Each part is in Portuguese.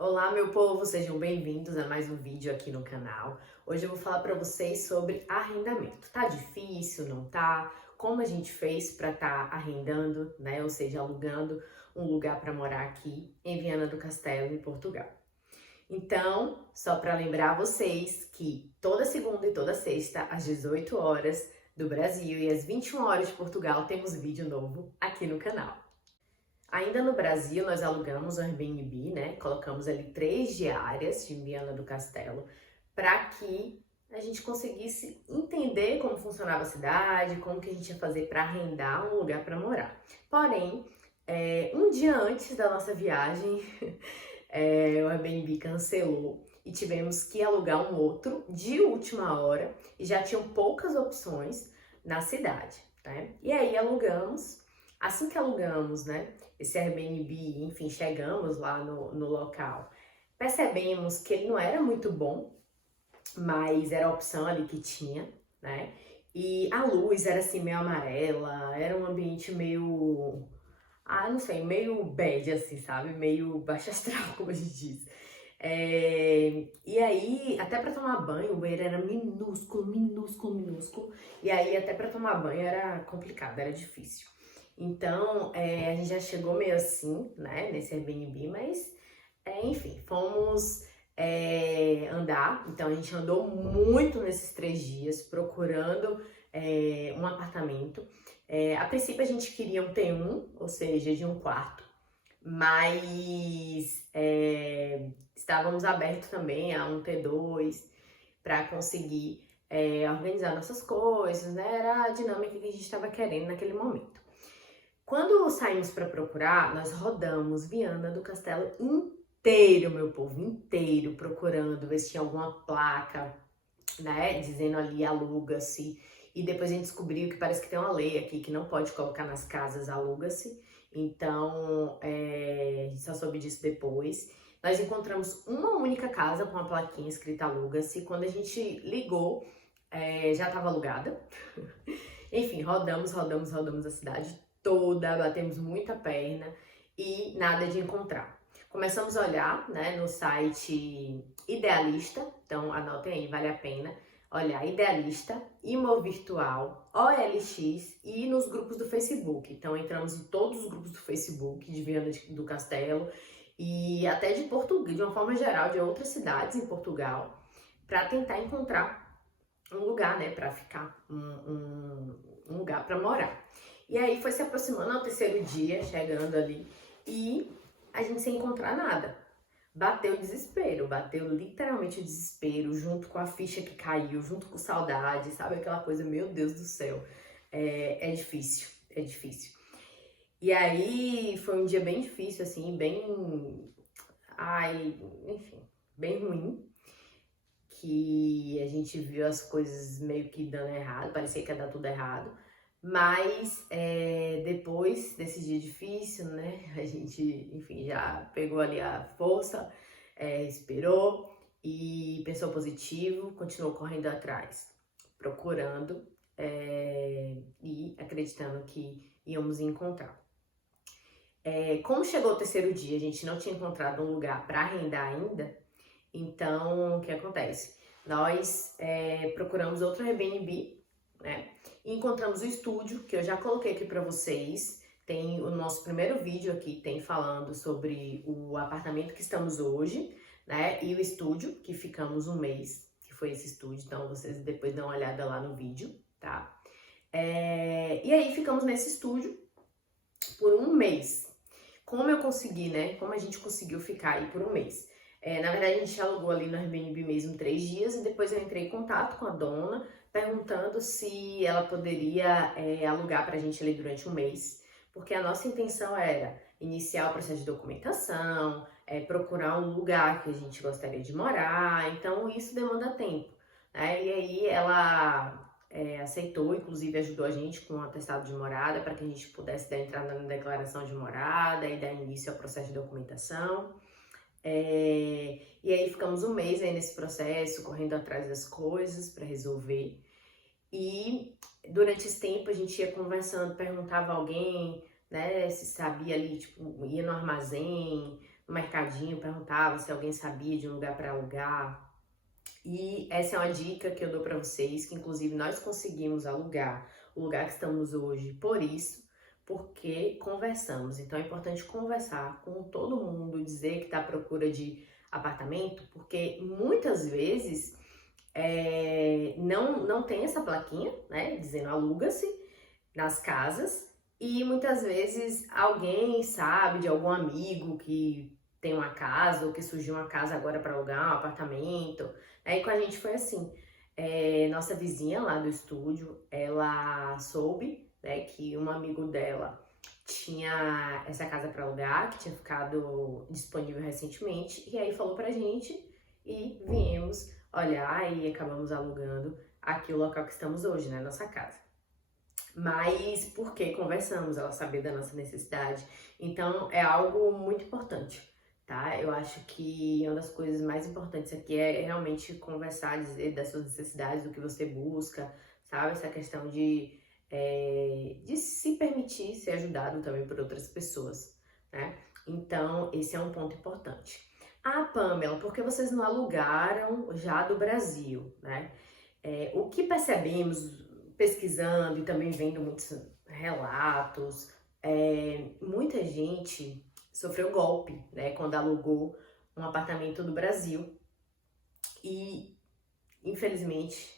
Olá, meu povo, sejam bem-vindos a mais um vídeo aqui no canal. Hoje eu vou falar para vocês sobre arrendamento. Tá difícil, não tá? Como a gente fez para estar arrendando, né? Ou seja, alugando um lugar para morar aqui em Viana do Castelo, em Portugal. Então, só para lembrar vocês que toda segunda e toda sexta, às 18 horas do Brasil e às 21 horas de Portugal, temos vídeo novo aqui no canal. Ainda no Brasil, nós alugamos o Airbnb, né? Colocamos ali 3 diárias em Viana do Castelo para que a gente conseguisse entender como funcionava a cidade, como que a gente ia fazer para arrendar um lugar para morar. Porém, um dia antes da nossa viagem, o Airbnb cancelou e tivemos que alugar um outro de última hora e já tinham poucas opções na cidade, né? E aí alugamos. Assim que alugamos, né, esse Airbnb, enfim, chegamos lá no local, percebemos que ele não era muito bom, mas era a opção ali que tinha, né? E a luz era assim meio amarela, era um ambiente meio, não sei, meio bad assim, sabe? Meio baixo astral, como a gente diz. E aí, até para tomar banho, o banheiro era minúsculo, minúsculo, minúsculo. E aí, até para tomar banho era complicado, era difícil. Então, a gente já chegou meio assim, né, nesse Airbnb, mas, enfim, fomos andar. Então, a gente andou muito nesses 3 dias procurando um apartamento. A princípio, a gente queria um T1, ou seja, de um quarto, mas estávamos abertos também a um T2 para conseguir organizar nossas coisas, né? Era a dinâmica que a gente estava querendo naquele momento. Quando saímos para procurar, nós rodamos Viana do Castelo inteiro, meu povo, inteiro, procurando ver se tinha alguma placa, né, dizendo ali aluga-se. E depois a gente descobriu que parece que tem uma lei aqui que não pode colocar nas casas aluga-se. Então, a gente só soube disso depois. Nós encontramos uma única casa com a plaquinha escrita aluga-se. Quando a gente ligou, já estava alugada. Enfim, rodamos a cidade toda, batemos muita perna e nada de encontrar. Começamos a olhar, né, no site Idealista, então anotem aí, vale a pena olhar Idealista, Imo Virtual, OLX e nos grupos do Facebook. Então entramos em todos os grupos do Facebook de Viana do Castelo e até de Portugal, de uma forma geral, de outras cidades em Portugal, para tentar encontrar um lugar, né, para ficar, um lugar para morar. E aí foi se aproximando ao terceiro dia, chegando ali, e a gente sem encontrar nada. Bateu o desespero, bateu literalmente o desespero, junto com a ficha que caiu, junto com saudade, sabe? Aquela coisa, meu Deus do céu, é difícil, é difícil. E aí foi um dia bem difícil, assim, enfim, bem ruim, que a gente viu as coisas meio que dando errado, parecia que ia dar tudo errado. Mas depois desse dia difícil, né, a gente, enfim, já pegou ali a força, esperou e pensou positivo, continuou correndo atrás, procurando e acreditando que íamos encontrar. Como chegou o terceiro dia, a gente não tinha encontrado um lugar para arrendar ainda, então o que acontece? Nós procuramos outro Airbnb, né? E encontramos o estúdio, que eu já coloquei aqui para vocês. Tem o nosso primeiro vídeo aqui, tem falando sobre o apartamento que estamos hoje, né? E o estúdio, que ficamos um mês, que foi esse estúdio. Então, vocês depois dão uma olhada lá no vídeo, tá? E aí, ficamos nesse estúdio por um mês. Como eu consegui, né? Como a gente conseguiu ficar aí por um mês? Na verdade, a gente alugou ali no Airbnb mesmo 3 dias e depois eu entrei em contato com a dona, perguntando se ela poderia alugar pra gente ali durante um mês, porque a nossa intenção era iniciar o processo de documentação, procurar um lugar que a gente gostaria de morar, então isso demanda tempo, né? E aí ela aceitou, inclusive ajudou a gente com um atestado de morada para que a gente pudesse dar entrada na declaração de morada e dar início ao processo de documentação. E aí ficamos um mês aí nesse processo, correndo atrás das coisas para resolver. E durante esse tempo a gente ia conversando, perguntava a alguém, né, se sabia ali, tipo, ia no armazém, no mercadinho, perguntava se alguém sabia de um lugar para alugar. E essa é uma dica que eu dou para vocês, que inclusive nós conseguimos alugar o lugar que estamos hoje por isso, porque conversamos. Então é importante conversar com todo mundo, dizer que está à procura de apartamento, porque muitas vezes não tem essa plaquinha, né, dizendo aluga-se nas casas, e muitas vezes alguém sabe de algum amigo que tem uma casa ou que surgiu uma casa agora para alugar, um apartamento. Aí com a gente foi assim, nossa vizinha lá do estúdio, ela soube, né, que um amigo dela tinha essa casa para alugar, que tinha ficado disponível recentemente, e aí falou pra gente e viemos olhar e acabamos alugando aqui o local que estamos hoje, né, nossa casa. Mas porque conversamos, ela sabia da nossa necessidade, então é algo muito importante, tá? Eu acho que uma das coisas mais importantes aqui é realmente conversar, dizer das suas necessidades, do que você busca, sabe? Essa questão de se permitir ser ajudado também por outras pessoas, né? Então, esse é um ponto importante. Ah, Pamela, por que vocês não alugaram já do Brasil, né? O que percebemos pesquisando e também vendo muitos relatos, muita gente sofreu golpe, né, quando alugou um apartamento do Brasil e, infelizmente,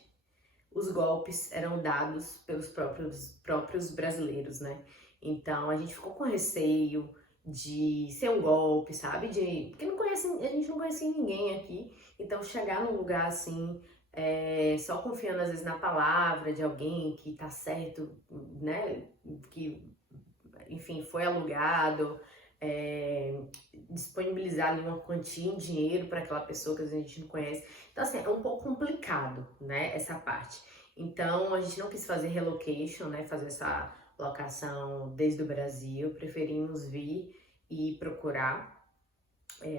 os golpes eram dados pelos próprios brasileiros, né? Então a gente ficou com receio de ser um golpe, sabe? Porque a gente não conhecia ninguém aqui, então chegar num lugar assim, só confiando às vezes na palavra de alguém que tá certo, né? Que, enfim, foi alugado, disponibilizar ali uma quantia em dinheiro para aquela pessoa que às vezes a gente não conhece. Então, assim, é um pouco complicado, né, essa parte. Então, a gente não quis fazer relocation, né, fazer essa locação desde o Brasil, preferimos vir e procurar,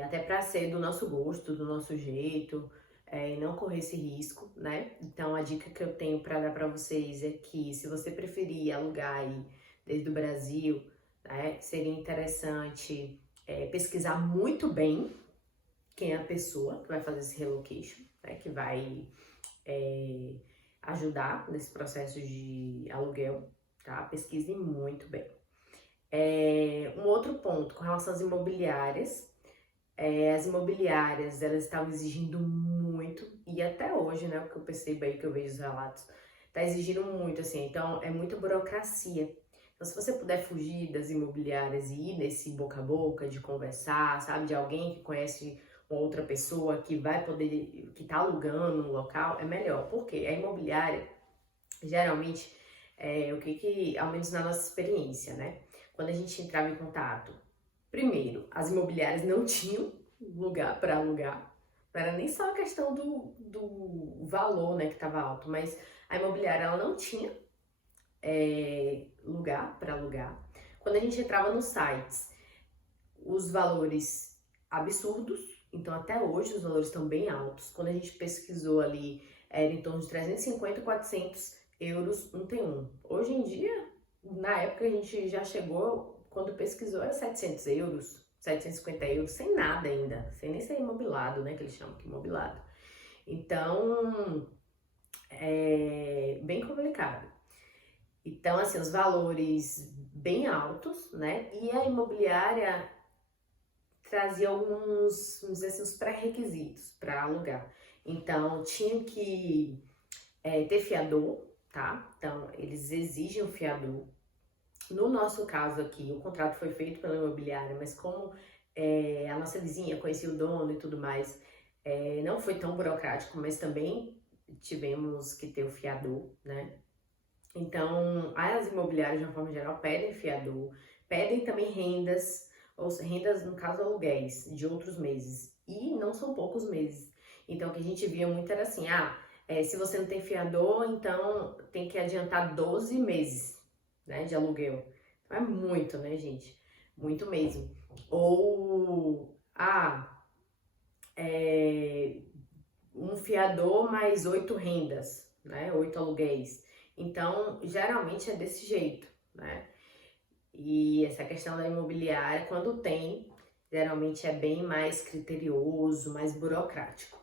até para ser do nosso gosto, do nosso jeito, e não correr esse risco, né? Então, a dica que eu tenho para dar para vocês é que se você preferir alugar aí desde o Brasil, né, seria interessante pesquisar muito bem quem é a pessoa que vai fazer esse relocation, né, que vai ajudar nesse processo de aluguel, tá? Pesquise muito bem. Um outro ponto com relação às imobiliárias, as imobiliárias, elas estavam exigindo muito, e até hoje, né, o que eu percebo aí, que eu vejo os relatos, tá exigindo muito, assim, então é muita burocracia. Então, se você puder fugir das imobiliárias e ir nesse boca a boca, de conversar, sabe, de alguém que conhece uma outra pessoa que vai poder, que tá alugando um local, é melhor. Porque a imobiliária, geralmente, ao menos na nossa experiência, né, quando a gente entrava em contato, primeiro, as imobiliárias não tinham lugar para alugar, não era nem só a questão do valor, né, que estava alto, mas a imobiliária ela não tinha lugar para alugar. Quando a gente entrava nos sites, os valores absurdos, então até hoje os valores estão bem altos. Quando a gente pesquisou ali, era em torno de 350, 400 euros um T1. Hoje em dia, na época a gente já chegou, quando pesquisou era 700 euros, 750 euros, sem nada ainda, sem nem ser imobilado, né, que eles chamam de imobilado. Então, é bem complicado. Então, assim, os valores bem altos, né? E a imobiliária trazia alguns, vamos dizer assim, uns pré-requisitos para alugar. Então, tinha que ter fiador, tá? Então, eles exigem o fiador. No nosso caso aqui, o contrato foi feito pela imobiliária, mas como a nossa vizinha conhecia o dono e tudo mais, não foi tão burocrático, mas também tivemos que ter o fiador, né? Então, as imobiliárias, de uma forma geral, pedem fiador, pedem também rendas, ou rendas, no caso, aluguéis, de outros meses. E não são poucos meses. Então, o que a gente via muito era assim, se você não tem fiador, então tem que adiantar 12 meses, né, de aluguel. Então, é muito, né, gente? Muito mesmo. Ou, um fiador mais 8 rendas, né, 8 aluguéis. Então, geralmente é desse jeito, né? E essa questão da imobiliária, quando tem, geralmente é bem mais criterioso, mais burocrático.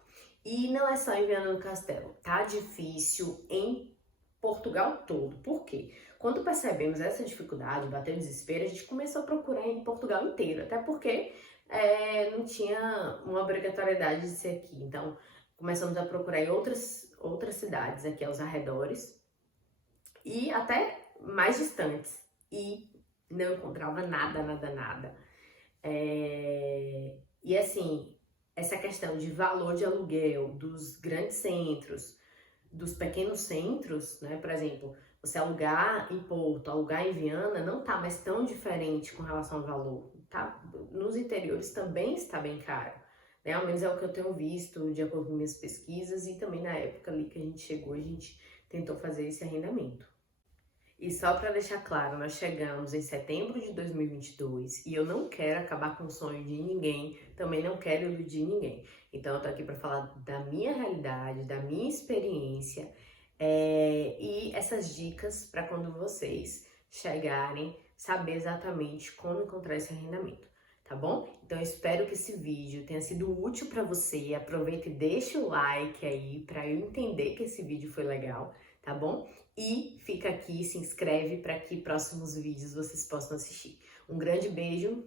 E não é só em Viana do Castelo, tá difícil em Portugal todo. Por quê? Quando percebemos essa dificuldade, bateu o desespero, a gente começou a procurar em Portugal inteiro, até porque não tinha uma obrigatoriedade de ser aqui. Então, começamos a procurar em outras cidades aqui aos arredores e até mais distantes. E não encontrava nada, nada, nada. E assim, essa questão de valor de aluguel dos grandes centros, dos pequenos centros, né? Por exemplo, você alugar em Porto, alugar em Viana, não tá mais tão diferente com relação ao valor, tá? Nos interiores também está bem caro, né? Ao menos é o que eu tenho visto de acordo com minhas pesquisas e também na época ali que a gente chegou, a gente tentou fazer esse arrendamento. E só para deixar claro, nós chegamos em setembro de 2022 e eu não quero acabar com o sonho de ninguém, também não quero iludir ninguém. Então eu tô aqui para falar da minha realidade, da minha experiência e essas dicas para quando vocês chegarem, saber exatamente como encontrar esse arrendamento, tá bom? Então eu espero que esse vídeo tenha sido útil para você. Aproveita e deixa o like aí para eu entender que esse vídeo foi legal, tá bom? E fica aqui, se inscreve para que próximos vídeos vocês possam assistir. Um grande beijo